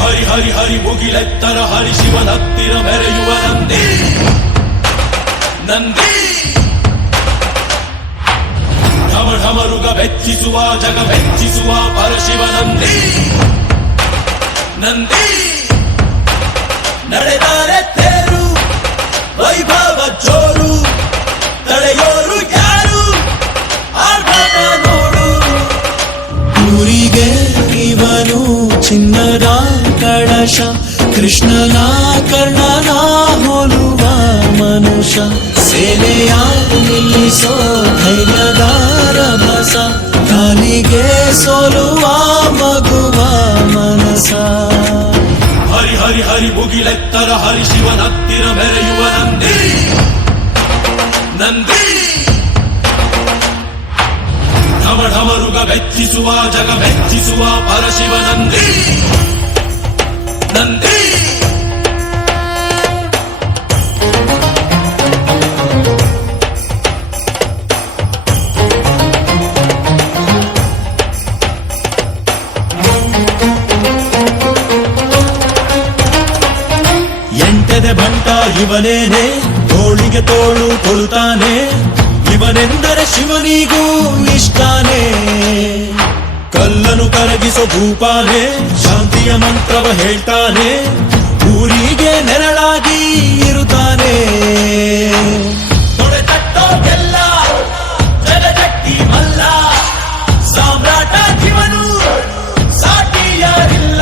ಹರಿ ಹರಿ ಹರಿ ಮುಗಿಲೆತ್ತರ ಹರಿ ಶಿವನತ್ತಿರ ಮೆರೆಯುವ ನಂದಿ ನಂದಿ ಢಮ ಢಮರುಗ ಬೆಚ್ಚಿಸುವ ಜಗ ಬೆಚ್ಚಿಸುವ ಪರಶಿವ ನಂದಿ ನಂದಿ ನಡೆದರೆ ತೇರು ವೈಭವ ಜೋರು ತಡೆಯೋರು ಯಾರು ಆರ್ಭಟ ನೋಡು ಊರಿಗೆ ಇವನು ಚಿನ್ನದ ಕಳಶ ಕೃಷ್ಣನ ಕರ್ಣನ ಹೋಲುವ ಮನುಷ್ಯ ಸೇನೆಯ ನಿಲ್ಲಿಸೋ ಧೈರ್ಯದ ರಭಸ ಕಾಲಿಗೆ ಸೋಲುವ ಮಗುವ ಮನಸ ಹರಿ ಹರಿ ಹರಿ ಮುಗಿಲೆತ್ತರ ಹರಿ ಶಿವನತ್ತಿರ ಮೆರೆಯುವ ನಂದಿ ನಂದಿ ಢಮ ಢಮರುಗ ಬೆಚ್ಚಿಸುವ ಜಗ ಬೆಚ್ಚಿಸುವ ಪರಶಿವ ನಂದಿ ನಂದಿ ಎಂಟದೆ ಬಂಟ ಇವನೇನೆ ತೋಳಿಗೆ ತೋಳು ಕೊಡುತ್ತಾನೆ ಇವನೆಂದರೆ ಶಿವನಿಗೂ ಇಷ್ಟಾನೆ ಕಲ್ಲನು ಕರಗಿಸೋ ಭೂಪಾನೆ ಶಾಂತಿಯ ಮಂತ್ರವ ಹೇಳ್ತಾನೆ ಊರಿಗೆ ನೆರಳಾಗಿ ಇರುತ್ತಾನೆ ತೊಡೆತಟ್ಟೋಗೆಲ್ಲ ಜಗಜಟ್ಟಿ ಮಲ್ಲ ಸಾಮ್ರಾಟ ಇವನು ಸಾಟಿ ಯಾರಿಲ್ಲ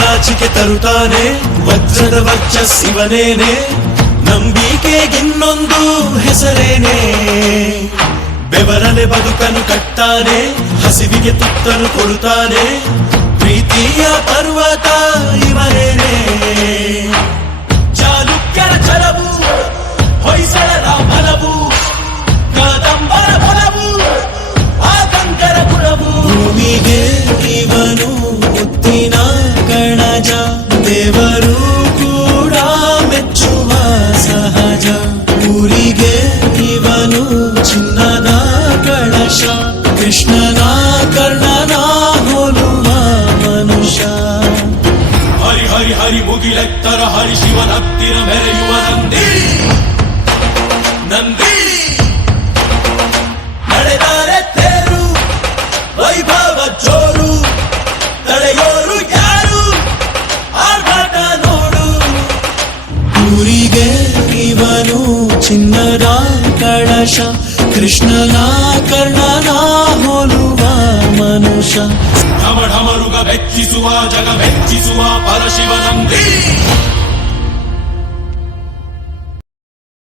ನಾಚಿಕೆ ತರುತ್ತಾನೆ ವಜ್ರದ ವರ್ಚಸ್ಸಿವನೇನೆ ನಂಬಿಕೆಗಿನ್ನೊಂದು ಹೆಸರೇನೆ ಬೆವರನೆ ಬದುಕನ್ನು ಕಟ್ತಾನೆ ಹಸಿವಿಗೆ ತುತ್ತನು ಕೊಡುತ್ತಾನೆ ಪ್ರೀತಿಯ ಪರ್ವತ ಇವನೇನೆ ಚಾಲುಕ್ಯರ ಛಲವು ಹೊಯ್ಸಳರ ಬಲವು ಕದಂಬರ ಬಲವು ಆತಂಕರ ಗುಣವು ಭೂಮಿಗೆ ಇವನು ಮುತ್ತಿನ ಕಣಜ ದೇವರು ಕೂಡ ಮೆಚ್ಚುವ ಸಹಜ ಊರಿಗೆ ಇವನು ಚಿನ್ನದ ಕಳಶ ಕೃಷ್ಣನ ಕರ್ಣನ ಹೋಲುವ ಮನುಷ್ಯ ಹರಿ ಹರಿ ಹರಿ ಮುಗಿಲೆತ್ತರ ಹರಿ ಶಿವನತ್ತಿರ ಮೆರೆಯುವ ನಂದಿ ನಂದಿ ನಡೆದರೆ ತೇರು ವೈಭವ ಜೋರು ತಡೆಯೋರು ಯಾರು ಆರ್ಭಟ ನೋಡು ಊರಿಗೆ ಇವನು ಚಿನ್ನದ ಕಳಶ ಕೃಷ್ಣನ ಕರ್ಣನ ಹೋಲುವ ಮನುಷ್ಯ ಢಮ ಢಮರುಗ ಬೆಚ್ಚಿಸುವ ಜಗ ಬೆಚ್ಚಿಸುವ ಪರಶಿವ ನಂದಿ